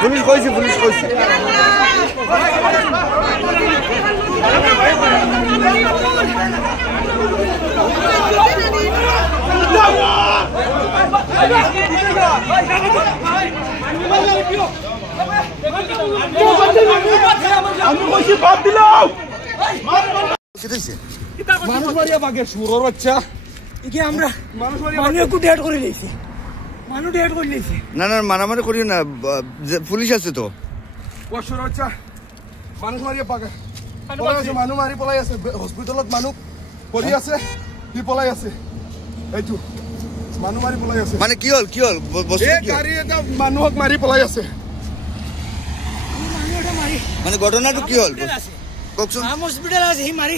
পুলিশ কইছে আমি কইছি বাদ দিলাও মানুষ মারিয়া বাগে সুরর বাচ্চা কি আমরা মানুষ একটু ডেট করে লইছি মানুষ ডেট করে লইছি না মারামারি করিও না পুলিশ আছে তো সুরর বাচ্চা মানুষ মারিয়া বাগে মানুষ মারি পলাই আছে হসপিটালত মানুষ পড়ি আছে কি পলাই আছে এইটো মানুষ মারি পলাই আছে মানে কি হল বস্তু এই গাড়ি এটা মানুহক মারি পলাই আছে মানে ঘটনাটো কি হল কওকচোন হসপিটাল আছে হি মারি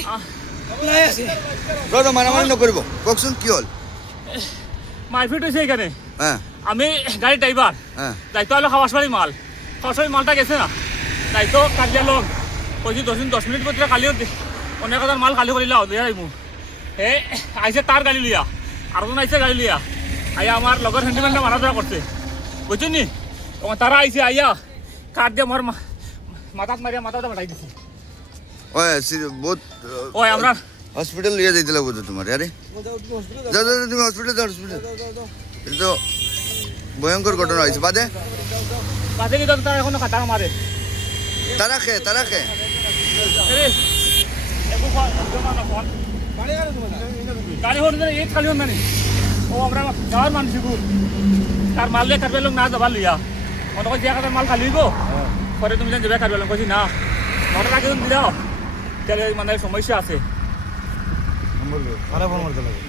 পলাই আছে মারামারি নকৰিব কওকচোন কি হল মারপিট হয়েছে এখানে হ্যাঁ আমি গাড়ির ড্রাইভার হ্যাঁ দায়িত্ব হলো খাওয়াশবাড়ি মালটা গেছে না দায়িত্ব কালিয়া লোক কইছি 10 মিনিট ভিতরে কালিও অনেক হাজার মাল খালি করিলা দিয়ে আইমু হে আইসে তার গাড়ি লিয়া আর জন আইসে গাড়ি লিয়া আইয়া আমার লগর হ্যান্ডিম্যানটা মারা ধরা করছে বুঝছেন নি তারা আইসে আইয়া কাট দিয়ে আমার মাথাটা মাঠাই দিছে ওই বহুত ওই আমরা হসপিটাল লিয়ে যাইতে লাগবো তো তোমার আরে যাও তুমি হসপিটাল এটা তো ভয়ঙ্কর ঘটনা হয়েছে বাদে কি তারা এখনো খাটা মারে তারা খে গাড়ি হল এই খালি হল না ও আমরা গাঁৱৰ মানুষ তার মাল দিয়ে কাটবে লোক না যাবার লিয়া মনে কই যে মাল খালি হইব পরে তুমি যাবে কাটবে লোক কইছি না নটা টাকা দিলাও তাহলে মানে সমস্যা আছে